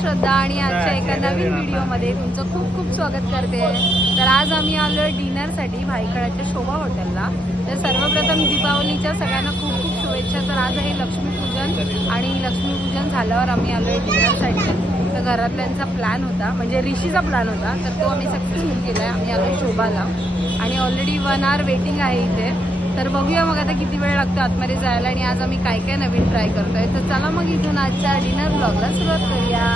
श्रद्धा आणि आजच्या एका नवीन व्हिडिओमध्ये तुमचं खूप खूप स्वागत करते। तर आज आम्ही आलो डिनरसाठी भाईखळ्याच्या शोभा हॉटेलला। तर सर्वप्रथम दीपावलीच्या सगळ्यांना खूप खूप शुभेच्छा। तर आज आहे लक्ष्मीपूजन आणि लक्ष्मीपूजन झाल्यावर आम्ही आलो डिनरसाठी। तर घरातल्यांचा प्लॅन होता, म्हणजे ऋषीचा प्लॅन होता, तर तो आम्ही सक्सेसफुल केलाय। आम्ही आलो शोभाला आणि ऑलरेडी 1 आवर वेटिंग आहे इथे। तर बघूया मग आता किती वेळ लागतो आतमध्ये जायला आणि आज आम्ही काय काय नवीन ट्राय करतोय। तर चला मग इथून आजच्या डिनर ब्लॉगला सुरुवात करूया।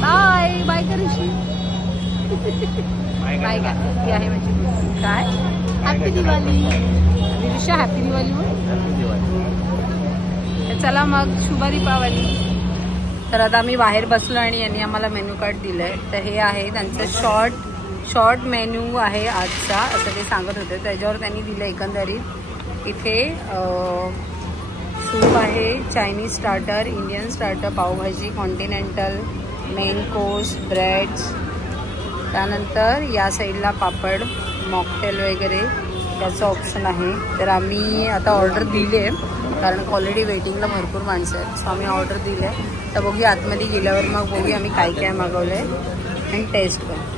बाय बाय कर ऋषी। बाय का ही आहे म्हणजे काय हॅपी दिवाळी ऋषा, हॅपी दिवाळी तर चला मग शुभ दीपावली। तर आता आम्ही बाहेर बसलो आणि यांनी आम्हाला मेन्यू कार्ड दिलंय। तर हे आहे त्यांचं शॉर्ट मेन्यू आहे आजचा, असं ते सांगत होते। त्याच्यावर त्यांनी दिलं एकंदरीत इथे सूप आहे, Chinese starter, Indian starter, pav bhaji, continental, main course, breads, त्यानंतर या साईडला पापड, मॉकटेल वगैरे याचं ऑप्शन आहे। तर आम्ही आता ऑर्डर दिली आहे कारण ऑलरेडी वेटिंगला भरपूर माणसं आहेत, सो आम्ही ऑर्डर दिली आहे। तर बघूया आतमध्ये गेल्यावर मग बघूया आम्ही काय काय मागवलं आहे आणि टेस्ट करू।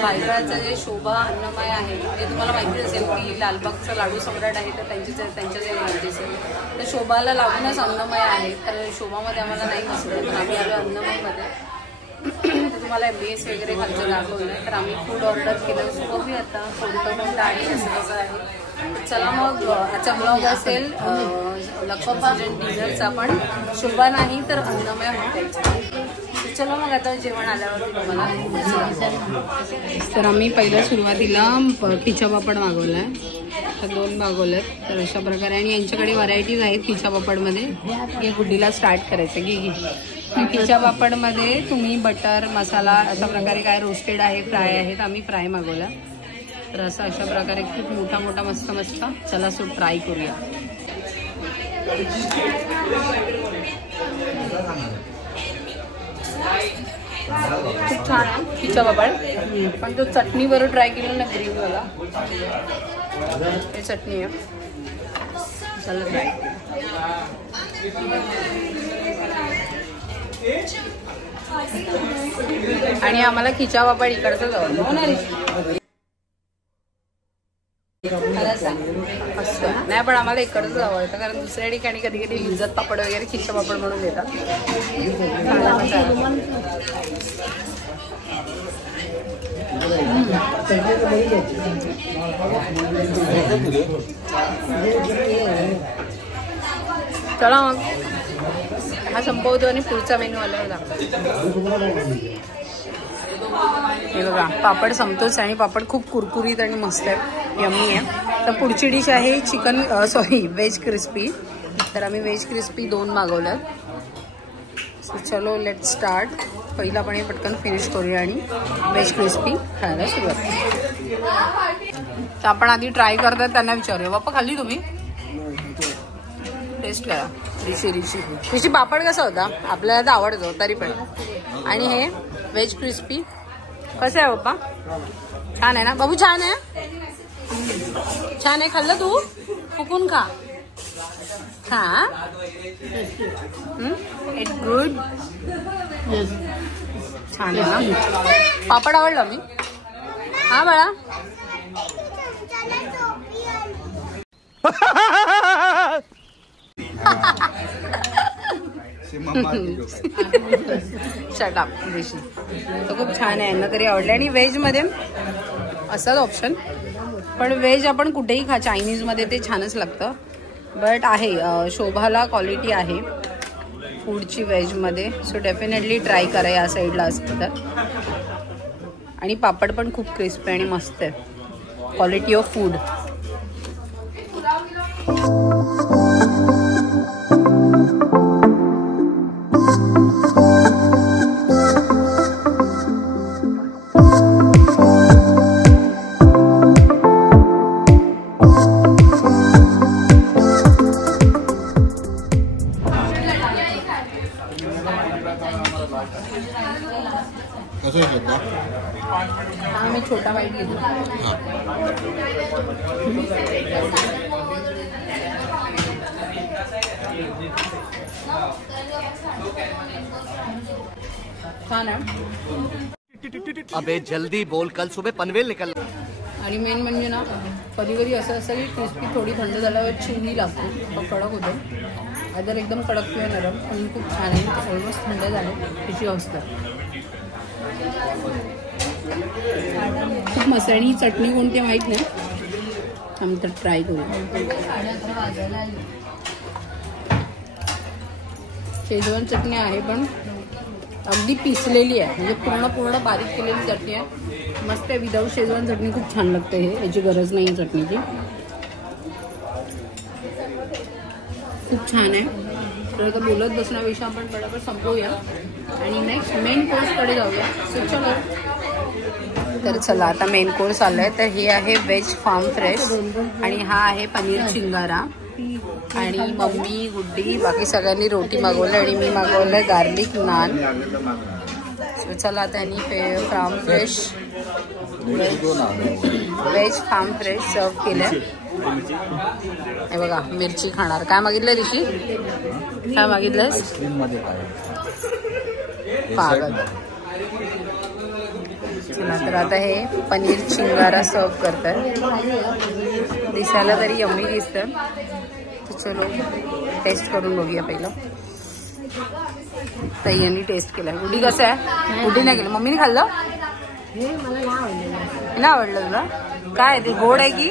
भाईखळ्याचं जे शोभा अन्नमय आहे ते तुम्हाला माहिती असेल की लालबागचा लाडू सम्राट आहे, तर त्यांच्या जे ब्रांचेस आहे तर शोभाला लागूनच अन्नमय आहे। तर शोभामध्ये आम्हाला नाही बसलं, पण आम्ही आलो अन्नमयमध्ये। तर तुम्हाला बेस वगैरे खालचं दाखवलं। तर आम्ही फूड ऑर्डर केलं, सो बघूया आता कोणतं आहे असं कसं आहे। चला मग आजचा ब्लॉग असेल लक्ष्मीपूजन डिनरचा, पण शोभा नाही तर अन्नमय हॉटेलचा। चला मग आता जेवण आल्यावर तुम्हाला। तर आम्ही पहिल्या सुरुवातीला खिचा पापड मागवलाय, तर 2 मागवलेत। तर अशा प्रकारे आणि यांच्याकडे व्हरायटीज आहेत खिचा पापडमध्ये। हे गुड्डीला स्टार्ट करायचं की खिचा पापडमध्ये तुम्ही बटर मसाला अशा प्रकारे काय रोस्टेड आहे, फ्राय आहे, तर आम्ही फ्राय मागवला। तर असं अशा प्रकारे खूप मोठा मोठा मस्त मस्त। चला सो ट्राय करूया। खूप छान आहे खिचा पापड, पण तो चटणी बरोबर ट्राय केलं ना ग्रीनवाला, हे चटणी आहे। चला ट्राय। आणि आम्हाला खिचा पापड इकडचं जाऊ नाही, पण आम्हाला इकडचं आवडतं कारण दुसऱ्या ठिकाणी कधी कधी लिज्जत पापड वगैरे खिचा पापड म्हणून देतात। चला मग हा संपवतो आणि पुढचा मेनू आल्यावर दाखवतो। हे बघा पापड संपतोच आणि पापड खूप कुरकुरीत आणि मस्त आहे, यम्मी आहे। तर पुढची डिश आहे व्हेज क्रिस्पी। तर आम्ही व्हेज क्रिस्पी 2 मागवल्यात। सो चलो लेट स्टार्ट। पहिला पण पटकन फिनिश करूया आणि व्हेज क्रिस्पी खायला सुरुवात। तर आपण आधी ट्राय करतात त्यांना विचारूया, बाप्पा खाल्ली तुम्ही? टेस्ट करा। ऋषी पापड कसा होता? आपल्याला तर आवडतो तरी पण। आणि हे व्हेज क्रिस्पी कसं आहे बाप्पा? छान आहे ना बाबू? छान आहे, छान आहे। खाल्लं तू? फुकून खा। हा इट गुड, छान आहे ना? पापड आवडला मी? हा बाळा शटअप ऋषी। तो खूप छान आहे ना, तरी आवडले। आणि व्हेजमध्ये असाच ऑप्शन, पण व्हेज आपण कुठेही खा, चायनीजमध्ये ते छानच लागतं। बट आहे शोभाला क्वालिटी आहे फूडची व्हेजमध्ये, सो डेफिनेटली ट्राय करा या साईडला असतं तर। आणि पापड पण खूप क्रिस्पी आणि मस्त आहे, क्वालिटी ऑफ फूड। मी छोटा बाईट घेतो. छान आहे. अबे जल्दी बोल, कल सुबह पनवेल निकल. आणि मेन म्हणजे ना कधी कधी असं असतं की क्रिस्पी थोडी थंड झाल्यावर चिवली लागते, कडक होतं. आदर एकदम कडक किंवा नरम आणि खूप छान आहे. ऑलमोस्ट थंड झालं त्याची असतं. खूप मस्त. आणि चटणी कोणती माहीत नाही, आम्ही तर ट्राय करू. शेजवान चटणी आहे पण अगदी पिसलेली आहे, म्हणजे पूर्ण बारीक केलेली चटणी आहे. मस्त आहे. विदाऊट शेजवान चटणी खूप छान लागते. हे याची गरज नाही चटणीची. खूप छान आहे. तर आता बोलत बसण्यापेक्षा आपण बरोबर संपवूया आणि नेक्स्ट मेन कोर्सकडे जाऊया. चलो. तर चला आता मेन कोर्स आलाय. तर हे आहे व्हेज फार्म फ्रेश आणि हा आहे पनीर चिंगारा. आणि मम्मी, गुड्डी, बाकी सगळ्यांनी रोटी मागवलं आणि मी मागवलं गार्लिक नान. चला आता ह्यांनी farm fresh veg farm fresh सर्व केलंय. हे बघा मिरची खाणार. काय मागितलं ऋषी? काय मागितलंस? पागल. तर आता हे पनीर चिंगारा सर्व करतात. दिसायला तरी यम्मी दिसतं. तर चलो टेस्ट करून बघूया पहिलं. ताईंनी टेस्ट केलं. गुड्डी कसं आहे? गुड्डी नाही केलं, मम्मीने खाल्लं. नाही आवडलं तुला? काय ते गोड आहे की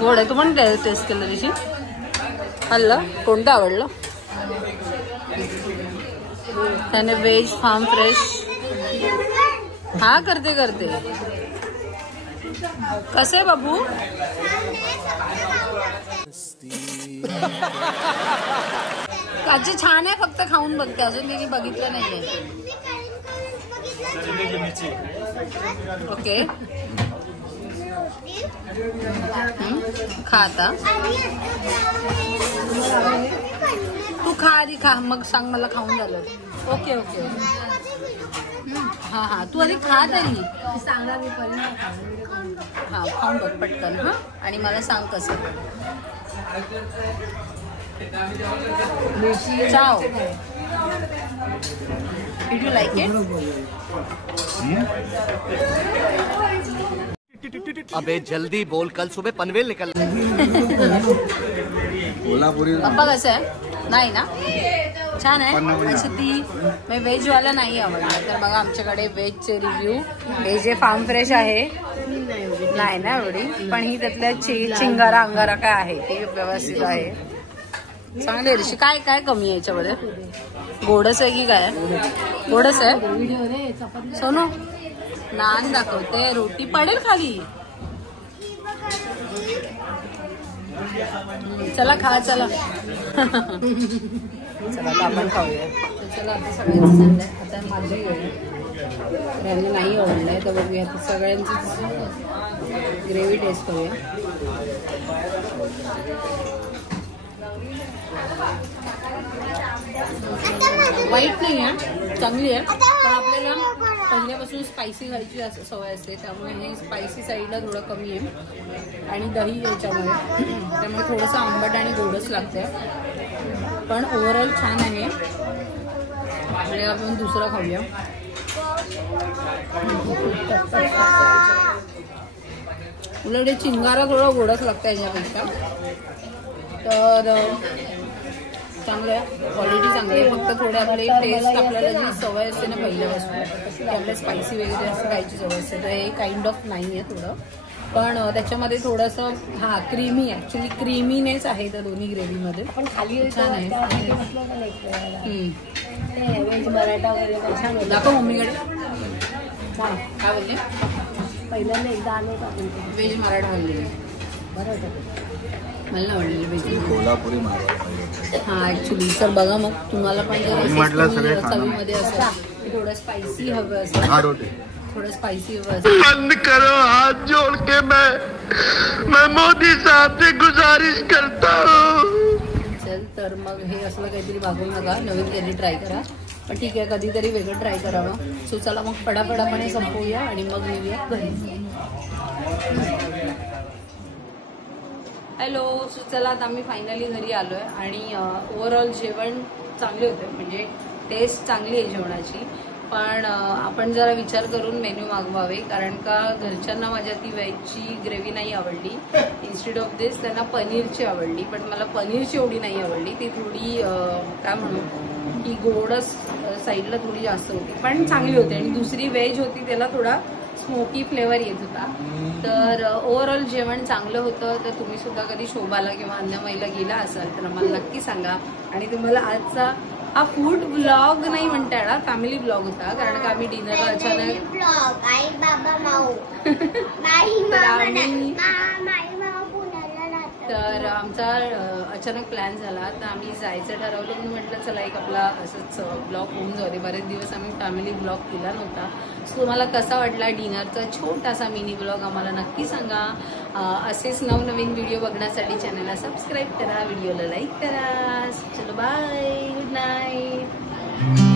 गोड आहे? तू पण टेस्ट केलं ऋषी? खाल्लं? कोणतं आवडलं? त्याने व्हेज फार्म फ्रेश. हा करते कसं आहे बाबू? अच्छा छान आहे. फक्त खाऊन बघते, अजून तिने बघितलं नाहीये. ओके खा आता. तू खा आधी, खा मग सांग मला खाऊन झालं. ओके ओके हा तू आधी खा तरी. हा खाऊन बघ पटकन. हा आणि मला सांग कसं. चाव. Did you like it? अबे जल्दी बोल, कल सुबह पनवेल निकल. पप्पा कसं आहे? नाही ना? छान आहे. अशी ती व्हेजवाला नाही आवडला. तर बघा आमच्याकडे व्हेजचे रिव्ह्यू. हे जे फार्म फ्रेश आहे नाही ना एवढी, पण ही त्यातल्या चिंगारा अंगारा काय आहे ते व्यवस्थित आहे. चांगले. ऋषी काय काय कमी आहे याच्यामध्ये? गोडस आहे की काय? गोडस आहे. सोनू नान दाखवते, रोटी पडेल खाली. चला खा. चला चला आता आपण खाऊया. चला आता सगळ्यांचं चाललंय. आता माझी यांनी नाही आवडलंय तर बघूया. आता सगळ्यांचीच ग्रेव्ही टेस्ट करूया. वाईट नाही आहे, चांगली आहे. पण आपल्याला पहिल्यापासून स्पायसी खायची सवय असते, त्यामुळे हे स्पायसी साईडला थोडं कमी आहे. आणि दही याच्यामुळे, त्यामुळे थोडंसं आंबट आणि गोडच लागतं. पण ओव्हरऑल छान आहे. आणि आपण दुसरं खाऊया. उलट चिंगारा थोडं गोडच लागतं याच्यापेक्षा. तर चांगलं आहे, क्वालिटी चांगली आहे. फक्त थोडे आपले टेस्ट, आपल्याला जी सवय असते ना पहिल्यापासून की आपल्या स्पायसी वगैरे असं खायची सवय असते, तर हे काइंड ऑफ नाही आहे थोडं. पण त्याच्यामध्ये थोडंसं क्रीमी, ॲक्च्युली क्रीमीनेस आहे त्या दोन्ही ग्रेव्हीमध्ये. पण खाली छान आहे. दाखव मम्मीकडे. काय बोलते? पहिल्यांदा एकदा आलो होतो आपण ते. व्हेज मराठा खाल्लेलं बरं होतं. मला नाही आवडलेलं व्हेज. कोल्हापुरी मारवाडी. हा ऍक्च्युली तर बघा मग तुम्हाला पण जर म्हटलं सगळे असं खाणं. चवीमध्ये असं थोडं स्पायसी हवं असं, हा रोटी. थोडं स्पायसी हवं असं, बंद करो हाथ जोड़ के मैं मोदी साहब से गुजारिश करता हूँ. चल तर मग हे असलं काहीतरी मागवू नका, नवीन काहीतरी ट्राय करा. पण ठीक आहे, कधीतरी वेगळं ट्राय करावं. सो चला मग पडापडापणे संपवूया आणि मग येऊया घरी. हॅलो. सो चला आता आम्ही फायनली घरी आलो आहे आणि ओव्हरऑल जेवण चांगले होते, म्हणजे टेस्ट चांगली आहे जेवणाची. पण आपण जरा विचार करून मेन्यू मागवावे, कारण का घरच्यांना माझ्या ती व्हेजची ग्रेव्ही नाही आवडली. इन्स्टेड ऑफ दिस त्यांना पनीरची आवडली, पण मला पनीरची एवढी नाही आवडली. ती थोडी काय म्हणू की गोडस साईडला थोडी जास्त होती, पण चांगली होती. आणि दुसरी व्हेज होती त्याला थोडा स्मोकी फ्लेवर येत होता. तर ओव्हरऑल जेवण चांगलं होतं. तर तुम्ही सुद्धा कधी शोभाला किंवा अन्नमयीला गेला असाल तर आम्हाला नक्की सांगा. आणि तुम्हाला आजचा हा फूड ब्लॉग नाही म्हणता येणार, फॅमिली ब्लॉग होता, कारण का आम्ही डिनरला अचानक तर आमचा अचानक प्लॅन झाला. तर आम्ही जायचं ठरवलं म्हणून म्हटलं चला एक आपला असंच ब्लॉग होऊन जाऊ दे. बरेच दिवस आम्ही फॅमिली ब्लॉग केला नव्हता. सो तुम्हाला कसा वाटला डिनरचा छोटासा मिनी ब्लॉग आम्हाला नक्की सांगा. असेच नवनवीन व्हिडिओ बघण्यासाठी चॅनलला सबस्क्राईब करा, व्हिडिओला लाईक करा. चलो बाय, गुड नाईट.